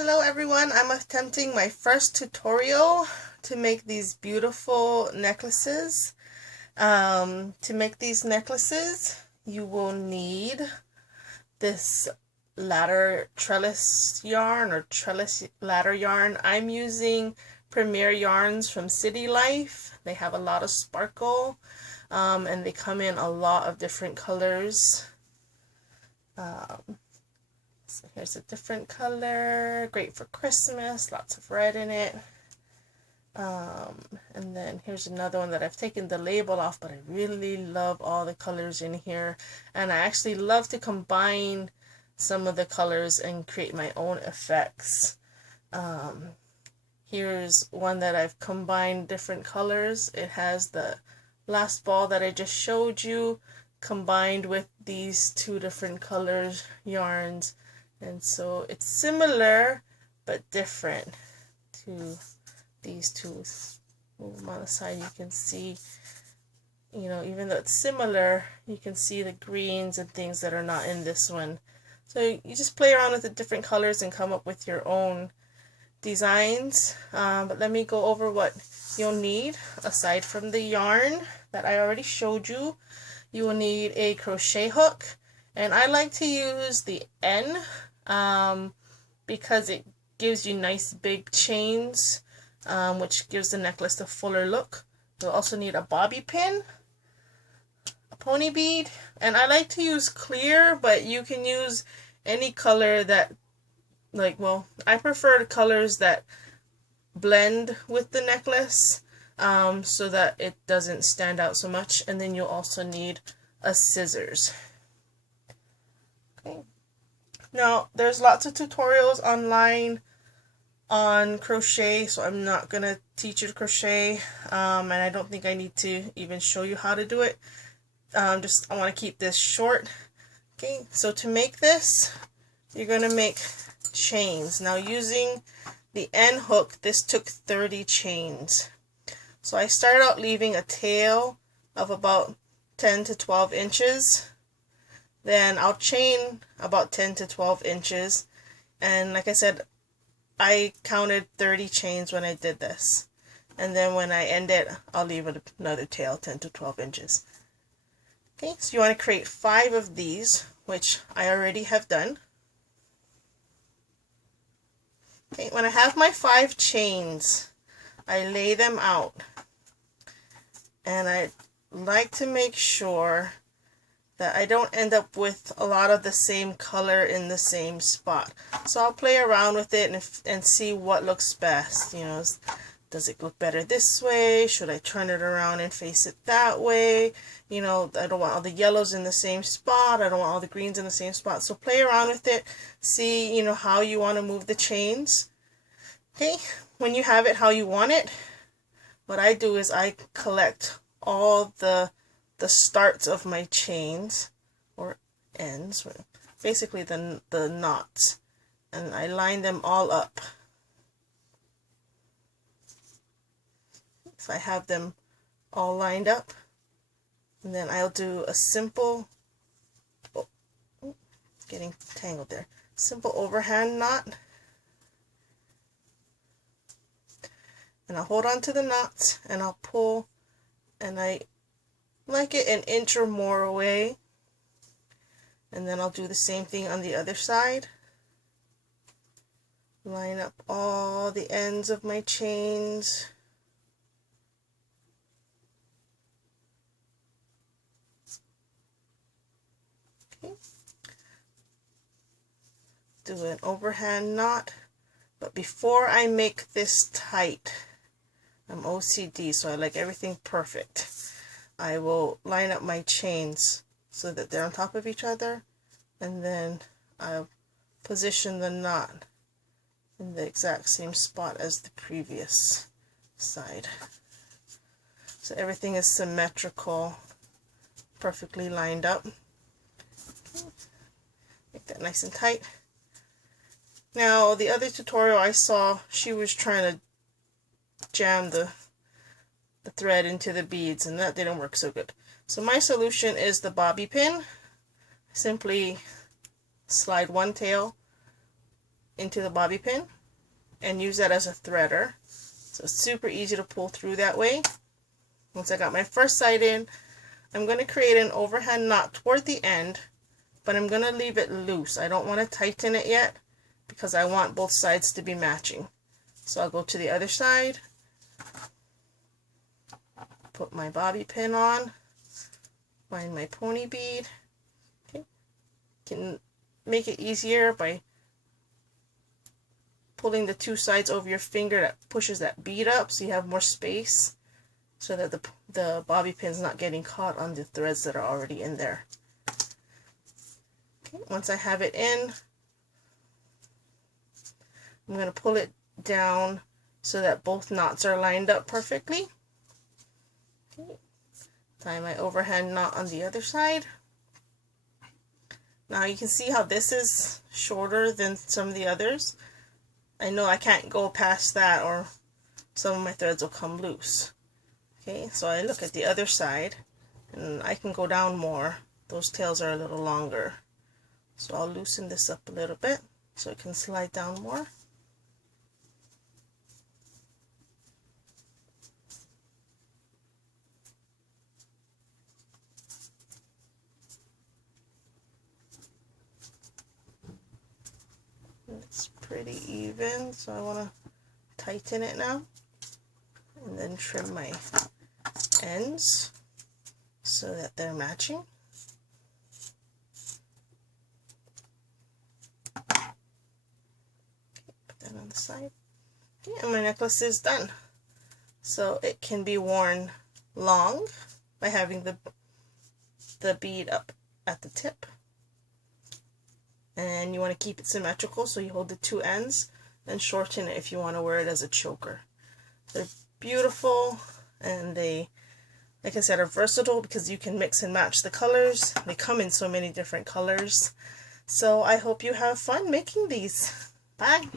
Hello everyone, I'm attempting my first tutorial to make these beautiful necklaces. To make these necklaces, you will need this ladder trellis yarn or trellis ladder yarn. I'm using Premier yarns from City Life. They have a lot of sparkle and they come in a lot of different colors. So here's a different color, great for Christmas, lots of red in it. And then here's another one that I've taken the label off, but I really love all the colors in here. And I actually love to combine some of the colors and create my own effects. Here's one that I've combined different colors. It has the last ball that I just showed you combined with these two different colors yarns. And so it's similar but different to these two. Move them on the side, you can see, even though it's similar, you can see the greens and things that are not in this one. So you just play around with the different colors and come up with your own designs. But let me go over what you'll need aside from the yarn that I already showed you. You will need a crochet hook, and I like to use the N because it gives you nice big chains, which gives the necklace a fuller look. You'll also need a bobby pin, a pony bead, and I like to use clear, but you can use any color that, I prefer the colors that blend with the necklace so that it doesn't stand out so much. And then you'll also need a scissors. Okay. Now, there's lots of tutorials online on crochet, so I'm not going to teach you to crochet, and I don't think I need to even show you how to do it. I want to keep this short. Okay, so to make this, you're going to make chains. Now, using the N hook, this took 30 chains. So I started out leaving a tail of about 10 to 12 inches. Then I'll chain about 10 to 12 inches. And like I said, I counted 30 chains when I did this. And then when I end it, I'll leave another tail 10 to 12 inches. Okay, so you want to create 5 of these, which I already have done. Okay, when I have my 5 chains, I lay them out. And I like to make sure that I don't end up with a lot of the same color in the same spot. So I'll play around with it and see what looks best. Does it look better this way? Should I turn it around and face it that way? I don't want all the yellows in the same spot. I don't want all the greens in the same spot. So play around with it. See, how you want to move the chains. Okay, when you have it how you want it, what I do is I collect all the starts of my chains, or ends, basically the knots, and I line them all up. So I have them all lined up, and then I'll do a simple, getting tangled there, simple overhand knot, and I'll hold on to the knots and I'll pull, and I like it an inch or more away, and then I'll do the same thing on the other side. Line up all the ends of my chains. Okay. Do an overhand knot, but before I make this tight, I'm OCD, so I like everything perfect. I will line up my chains so that they're on top of each other, and then I'll position the knot in the exact same spot as the previous side. So everything is symmetrical, perfectly lined up. Okay. Make that nice and tight. Now, the other tutorial I saw, she was trying to jam the thread into the beads, and that didn't work so good. So my solution is the bobby pin. Simply slide one tail into the bobby pin and use that as a threader. So it's super easy to pull through that way. Once I got my first side in, I'm going to create an overhand knot toward the end, but I'm going to leave it loose. I don't want to tighten it yet because I want both sides to be matching. So I'll go to the other side, put my bobby pin on, find my pony bead. Okay. Can make it easier by pulling the two sides over your finger. That pushes that bead up so you have more space so that the bobby pin's not getting caught on the threads that are already in there. Okay, once I have it in, I'm going to pull it down so that both knots are lined up perfectly. Okay. Tie my overhand knot on the other side. Now you can see how this is shorter than some of the others. I know I can't go past that or some of my threads will come loose. Okay, so I look at the other side and I can go down more. Those tails are a little longer. So I'll loosen this up a little bit so it can slide down more. It's pretty even, so I want to tighten it now and then trim my ends so that they're matching. Okay, put that on the side. Okay, and my necklace is done. So it can be worn long by having the bead up at the tip. And you want to keep it symmetrical, so you hold the two ends and shorten it if you want to wear it as a choker. They're beautiful, and they, like I said, are versatile because you can mix and match the colors. They come in so many different colors. So I hope you have fun making these. Bye!